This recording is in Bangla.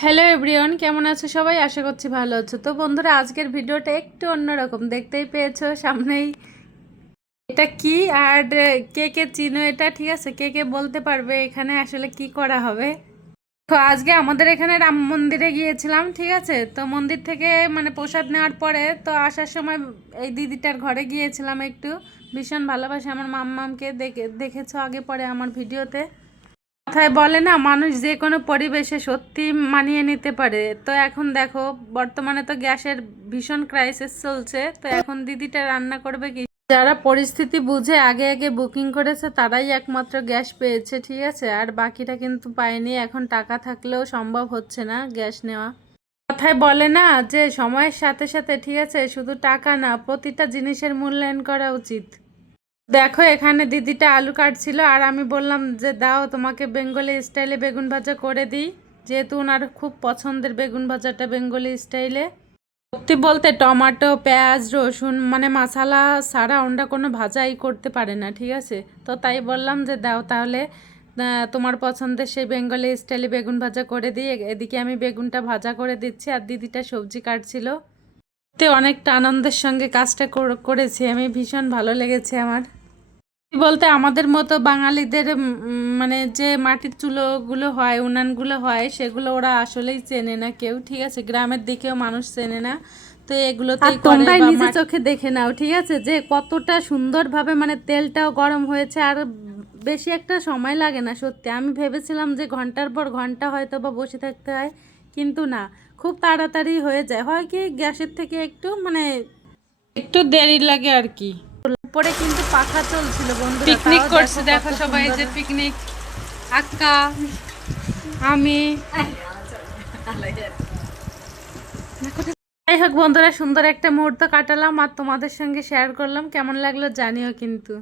হ্যালো এভরিওয়ান, কেমন আছো সবাই? আশা করছি ভালো আছো। তো বন্ধুরা, আজকের ভিডিওটা একটু অন্যরকম, দেখতেই পেয়েছো সামনেই। এটা কি আর কে কে চিনো এটা, ঠিক আছে? কে কে বলতে পারবে এখানে আসলে কি করা হবে? তো আজকে আমাদের এখানে রাম মন্দিরে গিয়েছিলাম, ঠিক আছে? তো মন্দির থেকে মানে প্রসাদ নেওয়ার পরে তো আসার সময় এই দিদিটার ঘরে গিয়েছিলাম একটু। ভীষণ ভালোবাসে আমার মাম্মামকে, দেখেছো আগে পরে আমার ভিডিওতে। কথায় বলে না, মানুষ যে কোনো পরিবেশে সত্যি মানিয়ে নিতে পারে। তো এখন দেখো, বর্তমানে তো গ্যাসের ভীষণ ক্রাইসিস চলছে। তো এখন দিদিটা রান্না করবে কি, যারা পরিস্থিতি বুঝে আগে আগে বুকিং করেছে তারাই একমাত্র গ্যাস পেয়েছে, ঠিক আছে? আর বাকিটা কিন্তু পায়নি। এখন টাকা থাকলেও সম্ভব হচ্ছে না গ্যাস নেওয়া। কথায় বলে না যে সময়ের সাথে সাথে, ঠিক আছে, শুধু টাকা না, প্রতিটা জিনিসের মূল্যায়ন করা উচিত। দেখো এখানে দিদিটা আলু কাটছিল, আর আমি বললাম যে দাও তোমাকে বেঙ্গলি স্টাইলে বেগুন ভাজা করে দিই, যেহেতু ওনার খুব পছন্দের বেগুন ভাজাটা বেঙ্গলি স্টাইলে। সত্যি বলতে টমেটো, পেঁয়াজ, রসুন মানে মশলা ছাড়া ওনরা কোনো ভাজাই করতে পারে না, ঠিক আছে? তো তাই বললাম যে দাও তাহলে তোমার পছন্দের সেই বেঙ্গলি স্টাইলে বেগুন ভাজা করে দিই। এদিকে আমি বেগুনটা ভাজা করে দিচ্ছি আর দিদিটা সবজি কাটছিল। তো অনেকটা আনন্দের সঙ্গে কাজটা করেছি আমি, ভীষণ ভালো লেগেছে আমার। বলতে আমাদের মতো বাঙালিদের মানে যে মাটির চুলোগুলো হয়, উনানগুলো হয়, সেগুলো ওরা আসলেই চেনে না কেউ, ঠিক আছে? গ্রামের দিকেও মানুষ চেনে না। তো এগুলোতেই করে, তোমরাই নিজে চোখে দেখে নাও, ঠিক আছে, যে কতটা সুন্দরভাবে মানে তেলটাও গরম হয়েছে। আর বেশি একটা সময় লাগে না সত্যি। আমি ভেবেছিলাম যে ঘন্টার পর ঘন্টা হয়তো বা বসে থাকতে হয়, কিন্তু না, খুব তাড়াতাড়ি হয়ে যায়। হয় কি, গ্যাসের থেকে একটু মানে একটু দেরি লাগে আর কি। উপরে কিন্তু পাখা চলছিল বন্ধুরা, পিকনিক করছে দেখো সবাই, যে পিকনিক আক্কা আমি। যাই হোক বন্ধুরা, সুন্দর একটা মুহূর্ত কাটালাম আর তোমাদের সঙ্গে শেয়ার করলাম। কেমন লাগলো জানিও কিন্তু।